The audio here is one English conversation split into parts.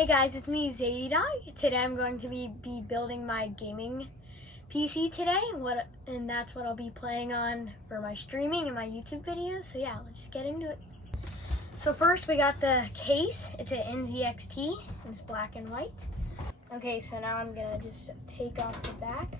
Hey guys, it's me, Zadedawg. Today I'm going to be building my gaming PC today, and that's what I'll be playing on for my streaming and my YouTube videos. So yeah, let's get into it. So first we got the case. It's an NZXT, it's black and white. Okay, so now I'm gonna just take off the back.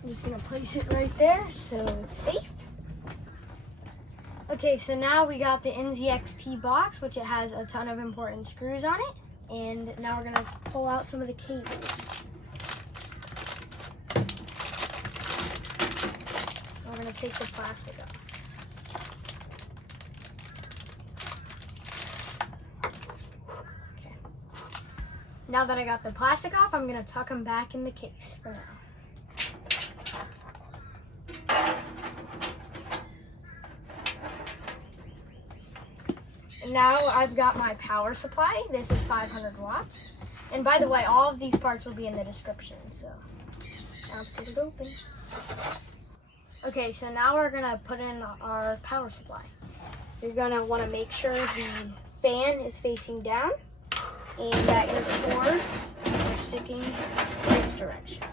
I'm just gonna place it right there so it's safe. Okay, so now we got the NZXT box, which it has a ton of important screws on it. And now we're gonna pull out some of the cables. We're gonna take the plastic off. Okay. Now that I got the plastic off, I'm gonna tuck them back in the case for now. Now I've got my power supply. This is 500 watts. And by the way, all of these parts will be in the description. So now let's get it open. Okay, so now we're gonna put in our power supply. You're gonna wanna make sure the fan is facing down and that your cords are sticking this direction.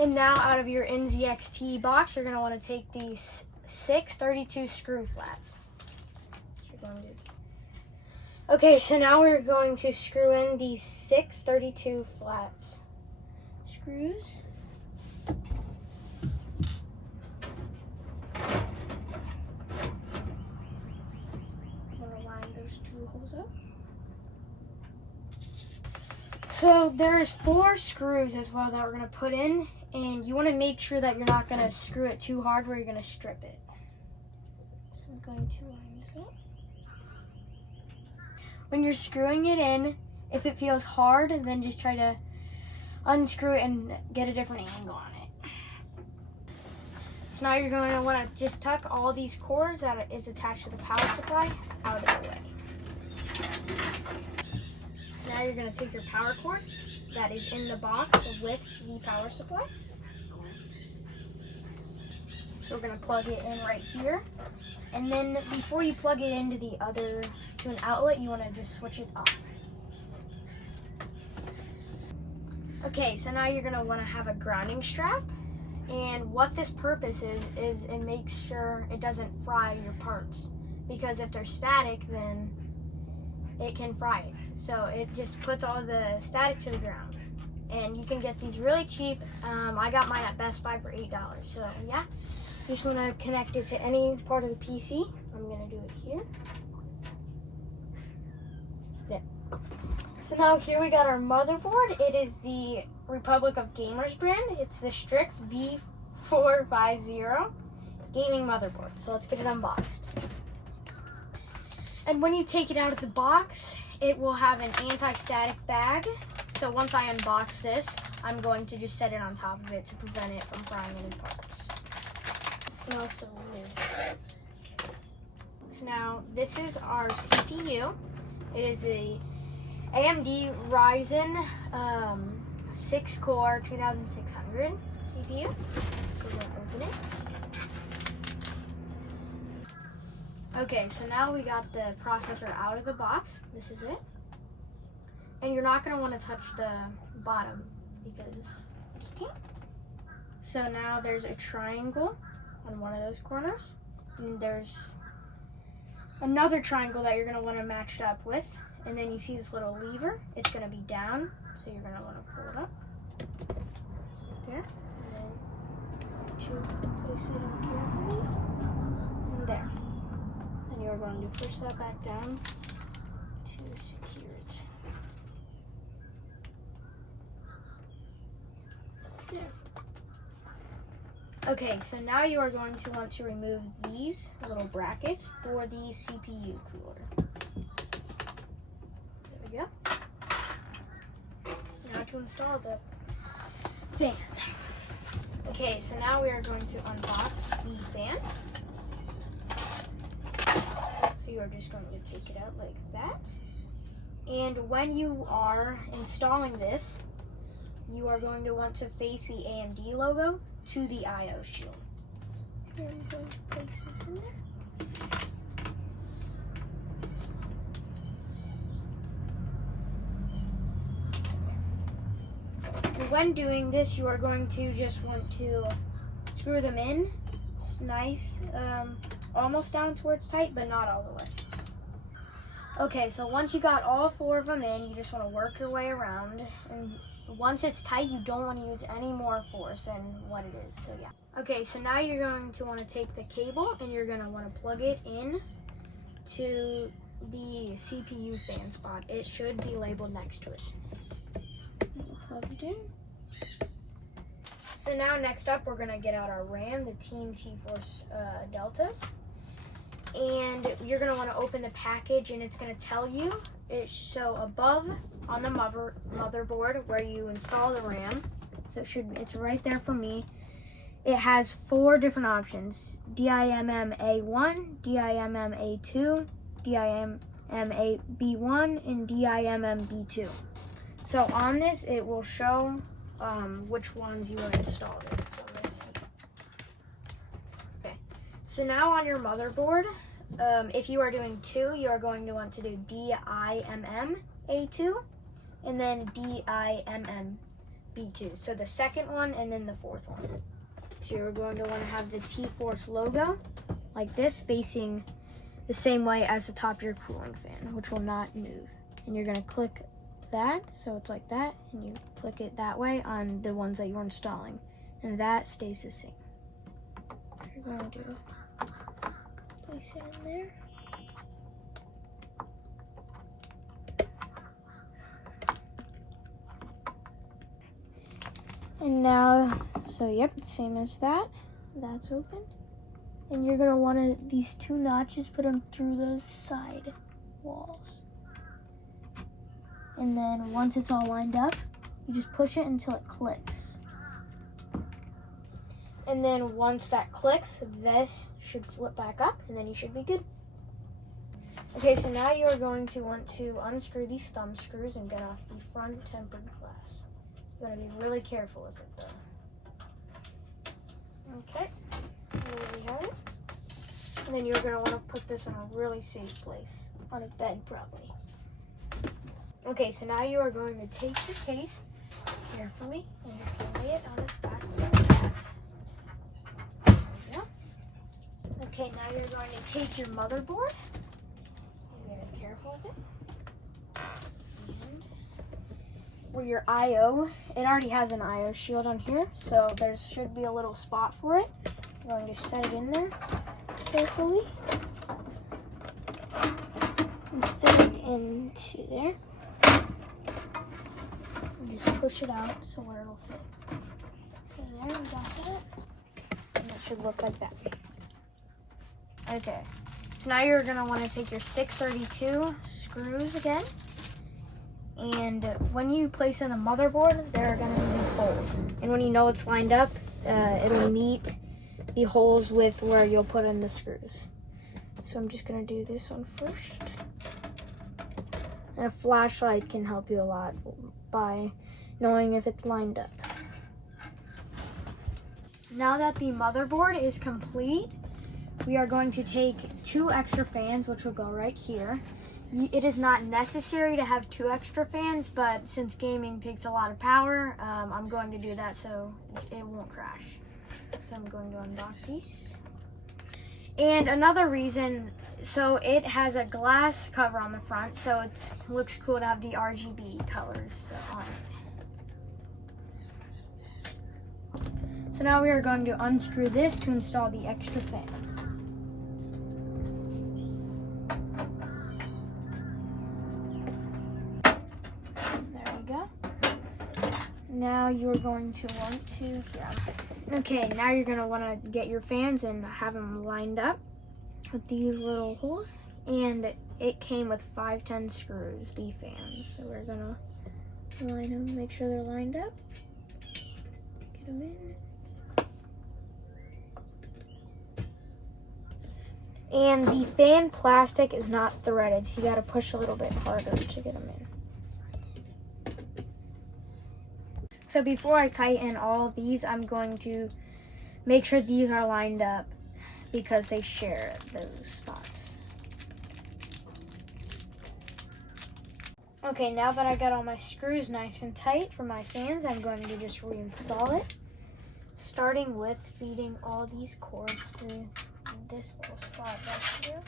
And now out of your NZXT box, you're gonna wanna take these 6 32 screw flats. Okay, so now we're going to screw in these 6 32 flats screws. I'm gonna line those 2 holes up. So there's 4 screws as well that we're gonna put in, and you want to make sure that you're not gonna screw it too hard where you're gonna strip it. So I'm going to line this up. When you're screwing it in, if it feels hard, then just try to unscrew it and get a different angle on it. So now you're going to want to just tuck all these cords that is attached to the power supply out of the way. Now you're going to take your power cord that is in the box with the power supply. So we're going to plug it in right here. And then before you plug it into to an outlet, you want to just switch it off. Okay, so now you're going to want to have a grounding strap. And what this purpose is it makes sure it doesn't fry your parts. Because if they're static, then it can fry it. So it just puts all the static to the ground. And you can get these really cheap. I got mine at Best Buy for $8. So yeah, you just want to connect it to any part of the PC. I'm going to do it here. There. So now here we got our motherboard. It is the Republic of Gamers brand. It's the Strix V450 gaming motherboard. So let's get it unboxed. And when you take it out of the box, it will have an anti-static bag. So once I unbox this, I'm going to just set it on top of it to prevent it from frying any parts. It smells so weird. So now this is our CPU. It is a AMD Ryzen 6-core 2600 CPU. We're going to open it. Okay, so now we got the processor out of the box. This is it. And you're not going to want to touch the bottom because you can't. So now there's a triangle on one of those corners. And there's another triangle that you're going to want to match it up with. And then you see this little lever. It's going to be down, so you're going to want to pull it up. There. And then you place it on carefully. And there. And you're going to push that back down to secure it. There. Okay, so now you are going to want to remove these little brackets for the CPU cooler. There we go. Now to install the fan. Okay, so now we are going to unbox the fan. you are just going to take it out like that. And when you are installing this, you are going to want to face the AMD logo to the I/O shield. Here, I'm going to place this in there. And when doing this, you are going to just want to screw them in. It's nice, almost down to where it's tight, but not all the way. Okay, so once you got all 4 of them in, you just want to work your way around. And once it's tight, you don't want to use any more force than what it is, so yeah. Okay, so now you're going to want to take the cable and you're going to want to plug it in to the CPU fan spot. It should be labeled next to it. Plug it in. So now next up, we're going to get out our RAM, the Team T-Force Deltas. And you're going to want to open the package and it's going to tell you. So above on the motherboard where you install the RAM, so it's right there for me. It has 4 different options: DIMM-A1, DIMM-A2, DIMM-B1, and DIMM-B2. So on this, it will show which ones you are installed in. So let's see. Okay. So now on your motherboard, if you are doing 2, you are going to want to do DIMM-A2 and then DIMM-B2. So the second one and then the 4th one. So you're going to want to have the T-Force logo like this facing the same way as the top of your cooling fan, which will not move. And you're going to click that, so it's like that, and you click it that way on the ones that you're installing. And that stays the same. You're going to place it in there. And now, so yep, same as that. That's open. And you're gonna wanna, these 2 notches, put them through the side walls. And then once it's all lined up, you just push it until it clicks. And then once that clicks, this should flip back up and then you should be good. Okay, so now you are going to want to unscrew these thumb screws and get off the front tempered glass. You want to be really careful with it though. Okay, there we have it. And then you're going to want to put this in a really safe place, on a bed probably. Okay, so now you are going to take the case carefully and just lay it on its back like that. There we go. Okay, now you're going to take your motherboard. Be very careful with it. And where your I/O, it already has an I/O shield on here, so there should be a little spot for it. You're going to set it in there carefully and fit it into there. And just push it out so where it'll fit. So there, we got that. And it should look like that. Okay, so now you're going to want to take your 632 screws again. And when you place in the motherboard, there are going to be these holes. And when you know it's lined up, it'll meet the holes with where you'll put in the screws. So I'm just going to do this one first. And a flashlight can help you a lot by knowing if it's lined up. Now that the motherboard is complete, we are going to take 2 extra fans, which will go right here. It is not necessary to have 2 extra fans, but since gaming takes a lot of power, I'm going to do that so it won't crash. So I'm going to unbox these. And another reason, so it has a glass cover on the front, so it looks cool to have the RGB colors on it. So now we are going to unscrew this to install the extra fan. Now you're going to want to, okay, now you're going to want to get your fans and have them lined up with these little holes. And it came with 510 screws, the fans. So we're going to line them, make sure they're lined up. Get them in. And the fan plastic is not threaded, so you gotta push a little bit harder to get them in. So before I tighten all of these, I'm going to make sure these are lined up because they share those spots. Okay, now that I got all my screws nice and tight for my fans, I'm going to just reinstall it, starting with feeding all these cords through this little spot right here.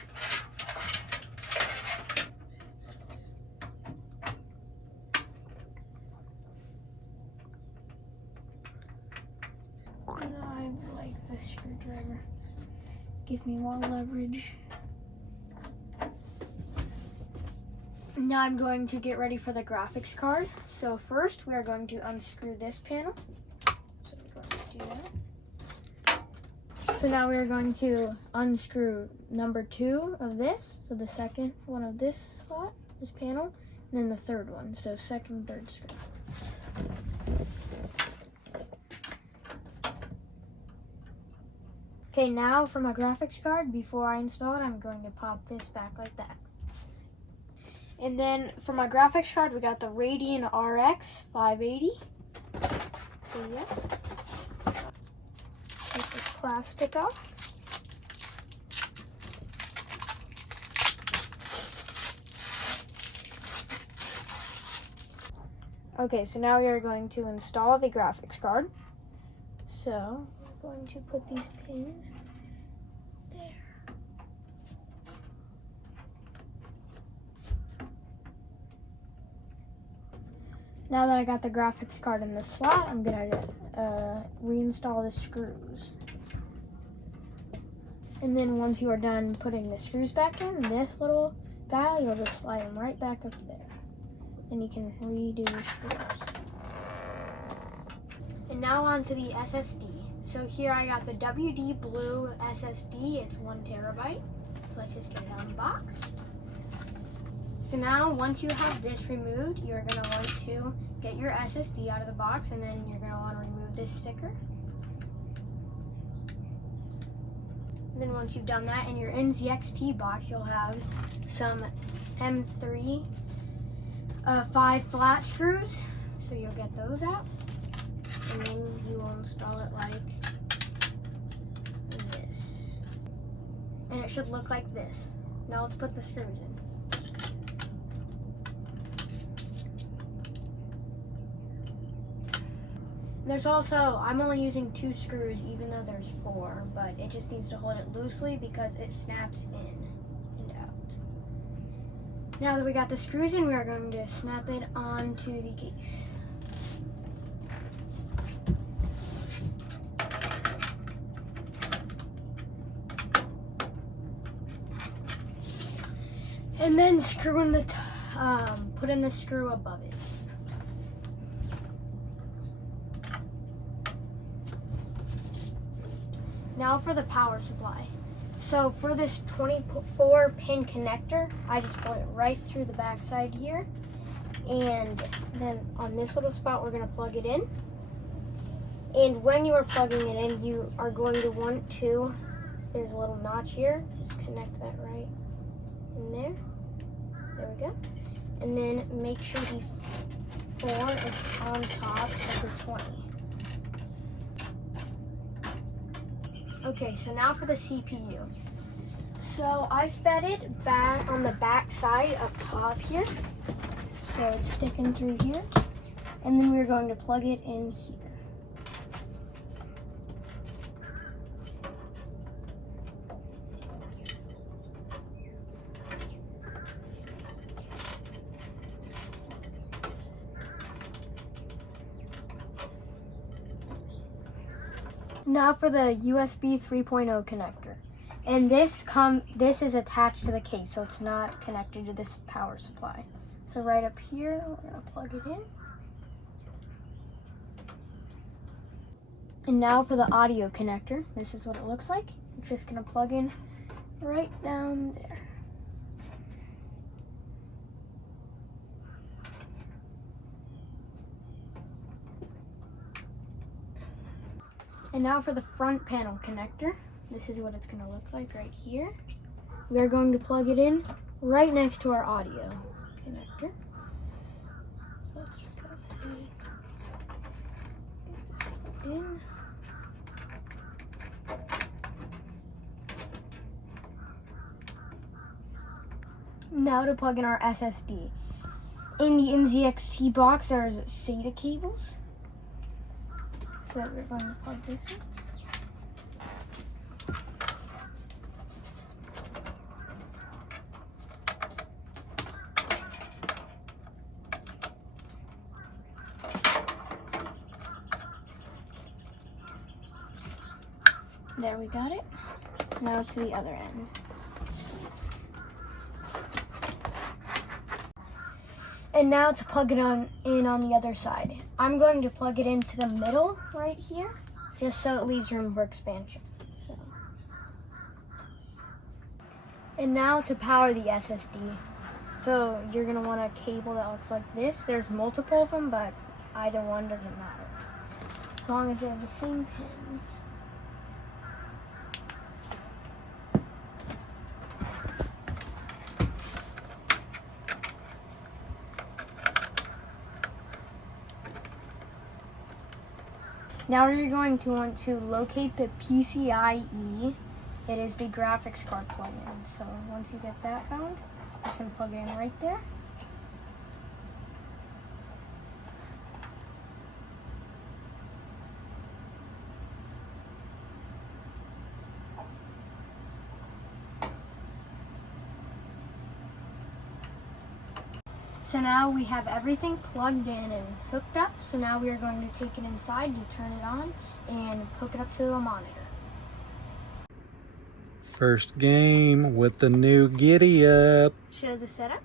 I like this screwdriver. Gives me more leverage. Now I'm going to get ready for the graphics card. So first we are going to unscrew this panel. So we're going to do that. So now we are going to unscrew number 2 of this. So the second one of this slot, this panel, and then the third one. So second, third screw. Okay, now for my graphics card, before I install it, I'm going to pop this back like that. And then for my graphics card, we got the Radeon RX 580. So yeah. Take this plastic off. Okay, so now we are going to install the graphics card. So we're going to put these pins there. Now that I got the graphics card in the slot, I'm gonna reinstall the screws. And then once you are done putting the screws back in, this little guy, you'll just slide them right back up there. And you can redo your screws. And now onto the SSD. So here I got the WD Blue SSD, it's 1 terabyte. So let's just get it out of the box. So now, once you have this removed, you're going to want to get your SSD out of the box, and then you're going to want to remove this sticker. And then once you've done that, in your NZXT box, you'll have some M3 5 flat screws. So you'll get those out, and then you will install it like this. And it should look like this. Now let's put the screws in. There's also, I'm only using 2 screws even though there's 4, but it just needs to hold it loosely because it snaps in and out. Now that we got the screws in, we are going to snap it onto the case. And then screw in the, put in the screw above it. Now for the power supply. So for this 24 pin connector, I just put it right through the back side here. And then on this little spot, we're gonna plug it in. And when you are plugging it in, you are going to want to, there's a little notch here, just connect that right in there. There we go. And then make sure the 4 is on top of the 20. Okay, so now for the CPU. So I fed it back on the back side up top here. So it's sticking through here. And then we're going to plug it in here. Now for the USB 3.0 connector. And this is attached to the case, so it's not connected to this power supply. So right up here, we're gonna plug it in. And now for the audio connector, this is what it looks like. It's just gonna plug in right down there. And now for the front panel connector. This is what it's gonna look like right here. we are going to plug it in right next to our audio connector. So let's go ahead and get this plugged in. Now to plug in our SSD. In the NZXT box, there's SATA cables. So we're going to plug this in. There, we got it. Now to the other end. And now to plug it in on the other side. I'm going to plug it into the middle right here, just so it leaves room for expansion. So. And now to power the SSD. So you're gonna want a cable that looks like this. There's multiple of them, but either one doesn't matter. As long as they have the same pins. Now you're going to want to locate the PCIe. It is the graphics card plug-in. So once you get that found, just gonna plug it in right there. So now we have everything plugged in and hooked up. So now we are going to take it inside to turn it on and hook it up to a monitor. First game with the new giddy up. Show the setup.